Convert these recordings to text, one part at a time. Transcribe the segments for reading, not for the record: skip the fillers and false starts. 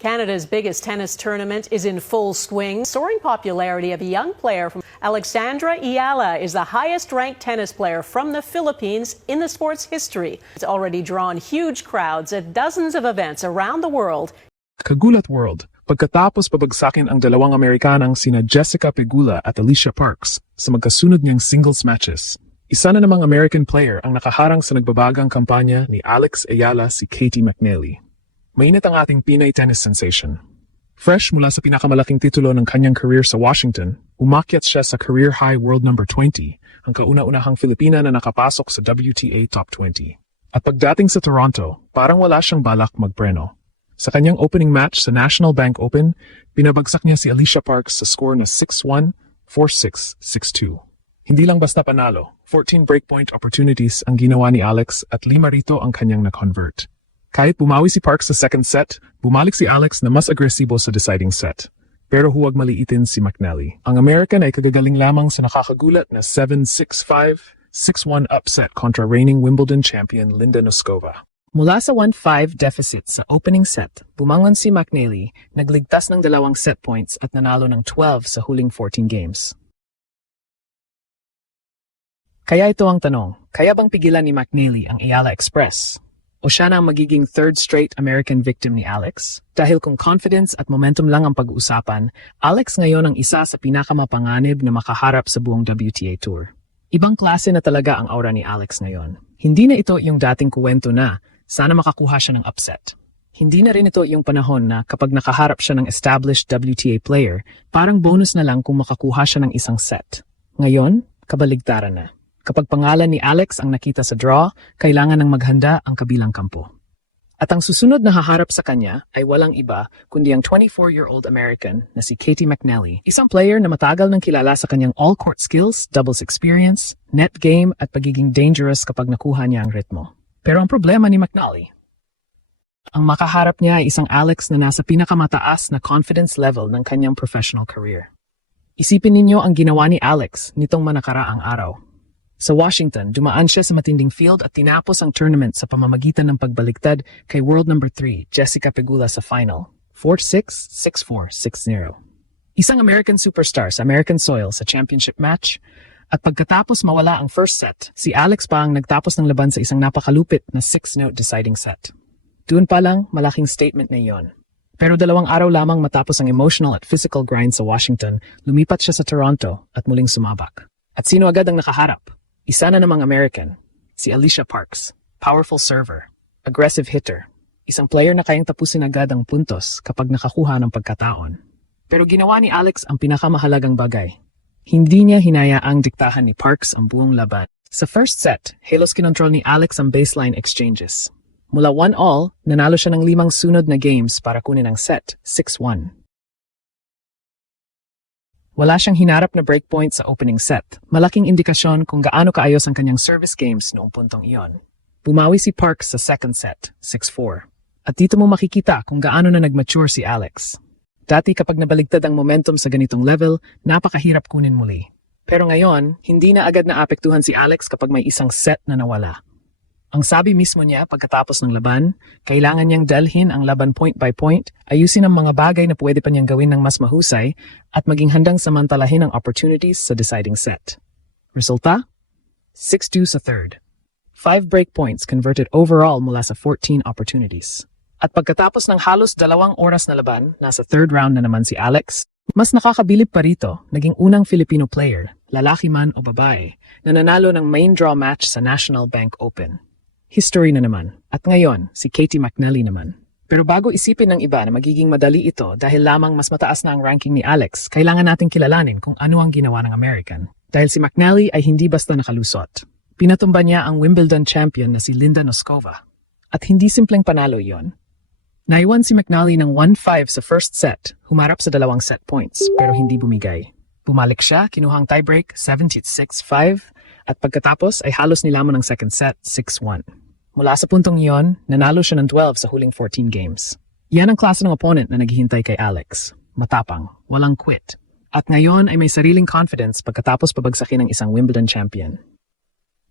Canada's biggest tennis tournament is in full swing. Soaring popularity of a young player from Alexandra Ayala is the highest-ranked tennis player from the Philippines in the sport's history. It's already drawn huge crowds at dozens of events around the world. Kagulat World, pagkatapos pabagsakin ang dalawang Amerikanang sina Jessica Pegula at Alicia Parks sa magkasunod niyang singles matches. Isa na namang American player ang nakaharang sa nagbabagang kampanya ni Alex Ayala, si Katie McNally. Mainit ang ating Pinay tennis sensation. Fresh mula sa pinakamalaking titulo ng kanyang career sa Washington, umakyat siya sa career-high world number 20, ang kauna-unahang Filipina na nakapasok sa WTA Top 20. At pagdating sa Toronto, parang wala siyang balak magpreno. Sa kanyang opening match sa National Bank Open, pinabagsak niya si Alicia Parks sa score na 6-1, 4-6, 6-2. Hindi lang basta panalo, 14 breakpoint opportunities ang ginawa ni Alex at 5 rito ang kanyang na-convert. Kahit bumawi si Parks sa second set, bumalik si Alex na mas agresibo sa deciding set. Pero huwag maliitin si McNally. Ang American ay kagagaling lamang sa nakakagulat na 7-6-5, 6-1 upset kontra reigning Wimbledon champion Linda Noskova. Mula sa 1-5 deficit sa opening set, bumangon si McNally, nagligtas ng 2 set points at nanalo ng 12 sa huling 14 games. Kaya ito ang tanong, kaya bang pigilan ni McNally ang Ayala Express? O siya na ang magiging third straight American victim ni Alex? Dahil kung confidence at momentum lang ang pag-uusapan, Alex ngayon ang isa sa pinakamapanganib na makaharap sa buong WTA Tour. Ibang klase na talaga ang aura ni Alex ngayon. Hindi na ito yung dating kuwento na sana makakuha siya ng upset. Hindi na rin ito yung panahon na kapag nakaharap siya ng established WTA player, parang bonus na lang kung makakuha siya ng isang set. Ngayon, kabaligtaran na. Kapag pangalan ni Alex ang nakita sa draw, kailangan ng maghanda ang kabilang kampo. At ang susunod na haharap sa kanya ay walang iba kundi ang 24-year-old American na si Katie McNally, isang player na matagal nang kilala sa kanyang all-court skills, doubles experience, net game at pagiging dangerous kapag nakuha niya ang ritmo. Pero ang problema ni McNally, ang makaharap niya ay isang Alex na nasa pinakamataas na confidence level ng kanyang professional career. Isipin ninyo ang ginawa ni Alex nitong manakaraang araw. Sa Washington, dumaan siya sa matinding field at tinapos ang tournament sa pamamagitan ng pagbaliktad kay world number 3, Jessica Pegula sa final, 4-6, 6-4, 6-0. Isang American superstar sa American soil sa championship match, at pagkatapos mawala ang first set, si Alex pa ang nagtapos ng laban sa isang napakalupit na 6-note deciding set. Doon pa lang, malaking statement na iyon. Pero 2 araw lamang matapos ang emotional at physical grind sa Washington, lumipat siya sa Toronto at muling sumabak. At sino agad ang nakaharap? Isa na namang American, si Alicia Parks, powerful server, aggressive hitter, isang player na kayang tapusin agad ang puntos kapag nakakuha ng pagkataon. Pero ginawa ni Alex ang pinakamahalagang bagay. Hindi niya hinayaang diktahan ni Parks ang buong laban. Sa first set, halos kinontrol ni Alex ang baseline exchanges. Mula 1-all, nanalo siya ng 5 sunod na games para kunin ang set, 6-1. Wala siyang hinarap na breakpoint sa opening set. Malaking indikasyon kung gaano kaayos ang kanyang service games noong puntong iyon. Bumawi si Parks sa second set, 6-4. At dito mo makikita kung gaano na nag-mature si Alex. Dati kapag nabaligtad ang momentum sa ganitong level, napakahirap kunin muli. Pero ngayon, hindi na agad naapektuhan si Alex kapag may isang set na nawala. Ang sabi mismo niya pagkatapos ng laban, kailangan niyang dalhin ang laban point by point, ayusin ang mga bagay na pwede pa niyang gawin ng mas mahusay, at maging handang samantalahin ang opportunities sa deciding set. Resulta? 6-2 sa third. 5 breakpoints converted overall mula sa 14 opportunities. At pagkatapos ng halos 2 oras na laban, nasa third round na naman si Alex, mas nakakabilib pa rito, naging unang Filipino player, lalaki man o babae, na nanalo ng main draw match sa National Bank Open. History na naman. At ngayon, si Katie McNally naman. Pero bago isipin ng iba na magiging madali ito dahil lamang mas mataas na ang ranking ni Alex, kailangan nating kilalanin kung ano ang ginawa ng American. Dahil si McNally ay hindi basta nakalusot. Pinatumba niya ang Wimbledon champion na si Linda Noskova. At hindi simpleng panalo iyon. Naiwan si McNally ng 1-5 sa first set, humarap sa 2 set points, pero hindi bumigay. Bumalik siya, kinuhang tiebreak, 7-6-5, at pagkatapos ay halos nilamon ng second set, 6-1. Mula sa puntong iyon, nanalo siya ng 12 sa huling 14 games. Yan ang klase ng opponent na naghihintay kay Alex. Matapang, walang quit. At ngayon ay may sariling confidence pagkatapos pabagsakin ng isang Wimbledon champion.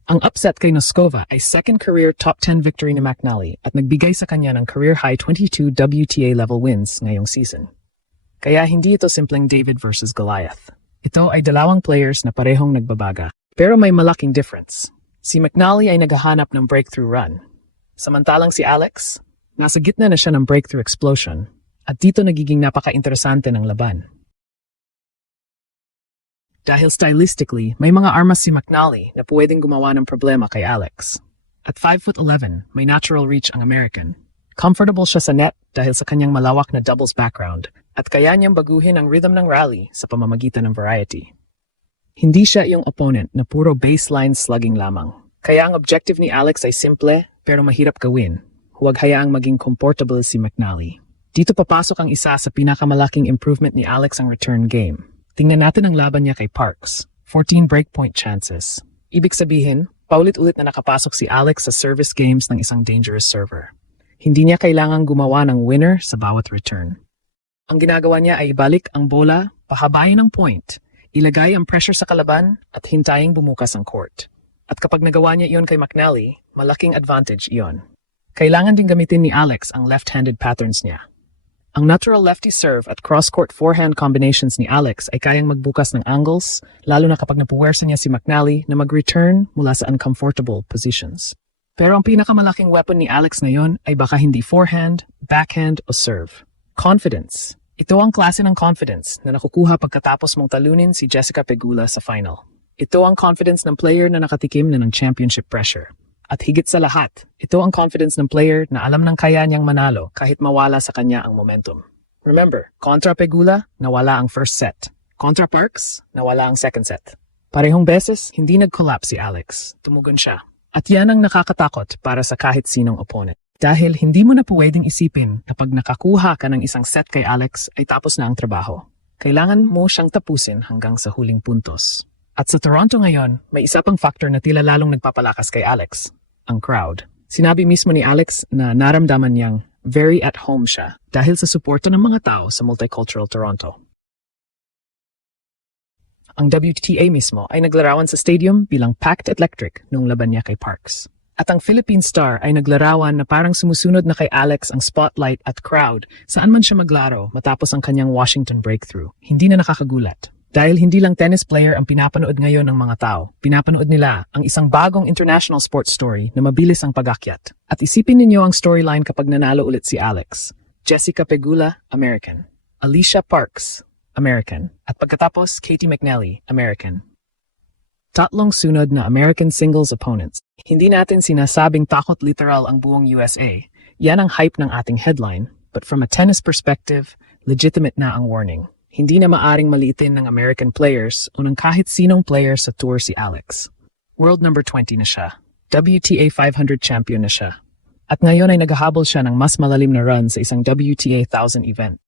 Ang upset kay Noskova ay second career top 10 victory ni McNally at nagbigay sa kanya ng career-high 22 WTA level wins ngayong season. Kaya hindi ito simpleng David versus Goliath. Ito ay dalawang players na parehong nagbabaga, pero may malaking difference. Si McNally ay naghahanap ng breakthrough run. Samantalang si Alex, nasa gitna na siya ng breakthrough explosion at dito nagiging napaka-interesante ng laban. Dahil stylistically, may mga armas si McNally na pwedeng gumawa ng problema kay Alex. At 5'11", may natural reach ang American. Comfortable siya sa net dahil sa kanyang malawak na doubles background at kaya niyang baguhin ang rhythm ng rally sa pamamagitan ng variety. Hindi siya iyong opponent na puro baseline slugging lamang. Kaya ang objective ni Alex ay simple pero mahirap gawin. Huwag hayaang maging comfortable si McNally. Dito papasok ang isa sa pinakamalaking improvement ni Alex ang return game. Tingnan natin ang laban niya kay Parks. 14 breakpoint chances. Ibig sabihin, paulit-ulit na nakapasok si Alex sa service games ng isang dangerous server. Hindi niya kailangang gumawa ng winner sa bawat return. Ang ginagawa niya ay ibalik ang bola, pahabayin ang point, ilagay ang pressure sa kalaban at hintaying bumukas ang court. At kapag nagawa niya iyon kay McNally, malaking advantage iyon. Kailangan din gamitin ni Alex ang left-handed patterns niya. Ang natural lefty serve at cross-court forehand combinations ni Alex ay kayang magbukas ng angles, lalo na kapag napuwersa niya si McNally na mag-return mula sa uncomfortable positions. Pero ang pinakamalaking weapon ni Alex ngayon ay baka hindi forehand, backhand o serve. Confidence. Ito ang klase ng confidence na nakukuha pagkatapos mong talunin si Jessica Pegula sa final. Ito ang confidence ng player na nakatikim na ng championship pressure. At higit sa lahat, ito ang confidence ng player na alam ng kaya niyang manalo kahit mawala sa kanya ang momentum. Remember, kontra Pegula, nawala ang first set. Kontra Parks, nawala ang second set. Parehong beses, hindi nag-collapse si Alex. Tumugon siya. At yan ang nakakatakot para sa kahit sinong opponent. Dahil hindi mo na pwedeng isipin na pag nakakuha ka ng isang set kay Alex ay tapos na ang trabaho. Kailangan mo siyang tapusin hanggang sa huling puntos. At sa Toronto ngayon, may isa pang factor na tila lalong nagpapalakas kay Alex. Ang crowd. Sinabi mismo ni Alex na naramdaman niyang very at home siya dahil sa suporta ng mga tao sa multicultural Toronto. Ang WTA mismo ay naglarawan sa stadium bilang packed electric noong laban niya kay Parks. At ang Philippine star ay naglarawan na parang sumusunod na kay Alex ang spotlight at crowd saan man siya maglaro matapos ang kanyang Washington breakthrough. Hindi na nakakagulat. Dahil hindi lang tennis player ang pinapanood ngayon ng mga tao, pinapanood nila ang isang bagong international sports story na mabilis ang pag-akyat. At isipin ninyo ang storyline kapag nanalo ulit si Alex. Jessica Pegula, American. Alicia Parks, American. At pagkatapos, Katie McNally, American. Tatlong sunod na American singles opponents. Hindi natin sinasabing takot literal ang buong USA. Yan ang hype ng ating headline. But from a tennis perspective, legitimate na ang warning. Hindi na maaring maliitin ng American players o ng kahit sinong player sa tour si Alex. World number 20 na siya. WTA 500 champion na siya. At ngayon ay naghahabol siya ng mas malalim na run sa isang WTA 1000 event.